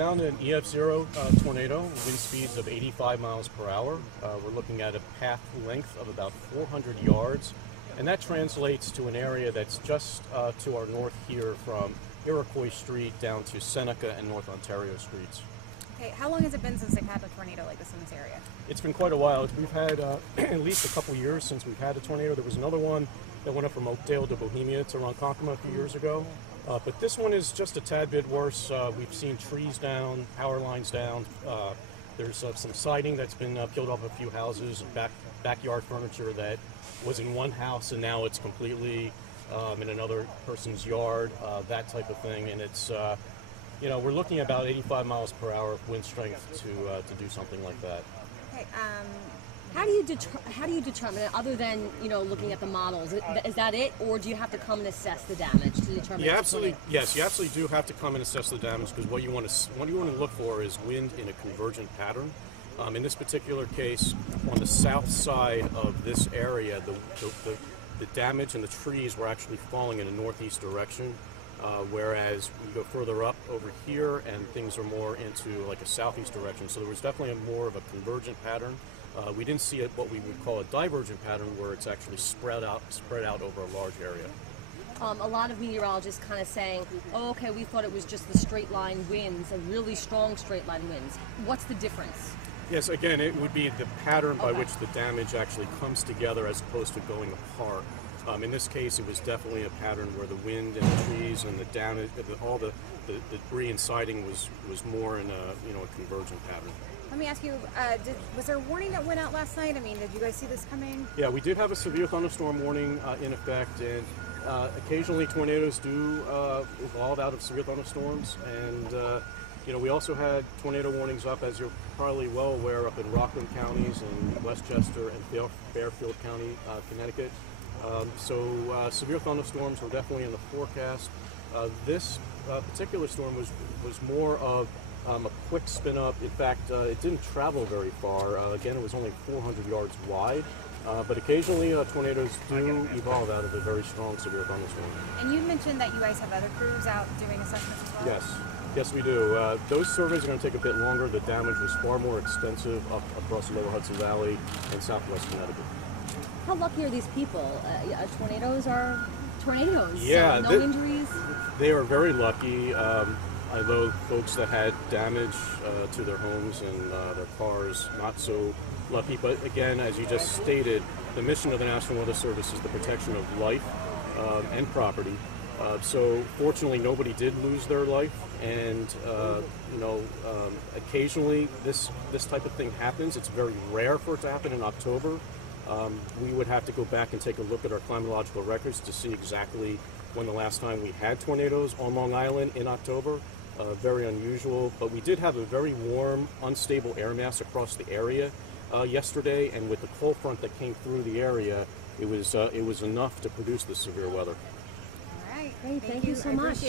found an EF0 tornado, wind speeds of 85 miles per hour. We're looking at a path length of about 400 yards, and that translates to an area that's just to our north here from Iroquois Street down to Seneca and North Ontario Streets. Okay, how long has it been since they've had a tornado like this in this area? It's been quite a while. We've had at least a couple years since we've had a tornado. There was another one that went up from Oakdale to Bohemia to Ronkonkoma a few years ago. But this one is just a tad bit worse. We've seen trees down, power lines down. There's some siding that's been peeled off a few houses, backyard furniture that was in one house and now it's completely in another person's yard, that type of thing. And it's, we're looking at about 85 miles per hour of wind strength to do something like that. Okay, how do you determine it, other than looking at the models? Is that it, or do you have to come and assess the damage to determine? You absolutely do have to come and assess the damage, because what you want to look for is wind in a convergent pattern. In this particular case, on the south side of this area, the damage and the trees were actually falling in a northeast direction, whereas we go further up over here and things are more into like a southeast direction. So there was definitely more of a convergent pattern. We didn't see what we would call a divergent pattern, where it's actually spread out over a large area. A lot of meteorologists kind of saying, oh, okay, we thought it was just the straight line winds, and really strong straight line winds. What's the difference? Yes, again, it would be the pattern by which the damage actually comes together as opposed to going apart. In this case, it was definitely a pattern where the wind and the trees and the damage, all the debris and siding was more in a convergent pattern. let me ask you, was there a warning that went out last night? I mean, did you guys see this coming? Yeah, we did have a severe thunderstorm warning in effect, and occasionally tornadoes do evolve out of severe thunderstorms, and we also had tornado warnings up, as you're probably well aware, up in Rockland counties and Westchester and Fairfield County, Connecticut. So severe thunderstorms were definitely in the forecast. This particular storm was more of a quick spin up. In fact, it didn't travel very far. Again, it was only 400 yards wide. But occasionally tornadoes do evolve out of a very strong severe thunderstorm. And you mentioned that you guys have other crews out doing assessments as well? Yes, we do. Those surveys are going to take a bit longer. The damage was far more extensive up across the lower Hudson Valley and southwest Connecticut. How lucky are these people? Tornadoes are tornadoes. Yeah, so no injuries? They are very lucky. Although folks that had damage to their homes and their cars, not so lucky. But again, as you just stated, the mission of the National Weather Service is the protection of life and property. So fortunately, nobody did lose their life, and occasionally this type of thing happens. It's very rare for it to happen in October. We would have to go back and take a look at our climatological records to see exactly when the last time we had tornadoes on Long Island in October. Very unusual, but we did have a very warm, unstable air mass across the area yesterday, and with the cold front that came through the area, it was enough to produce the severe weather. All right. Great, thank you so much.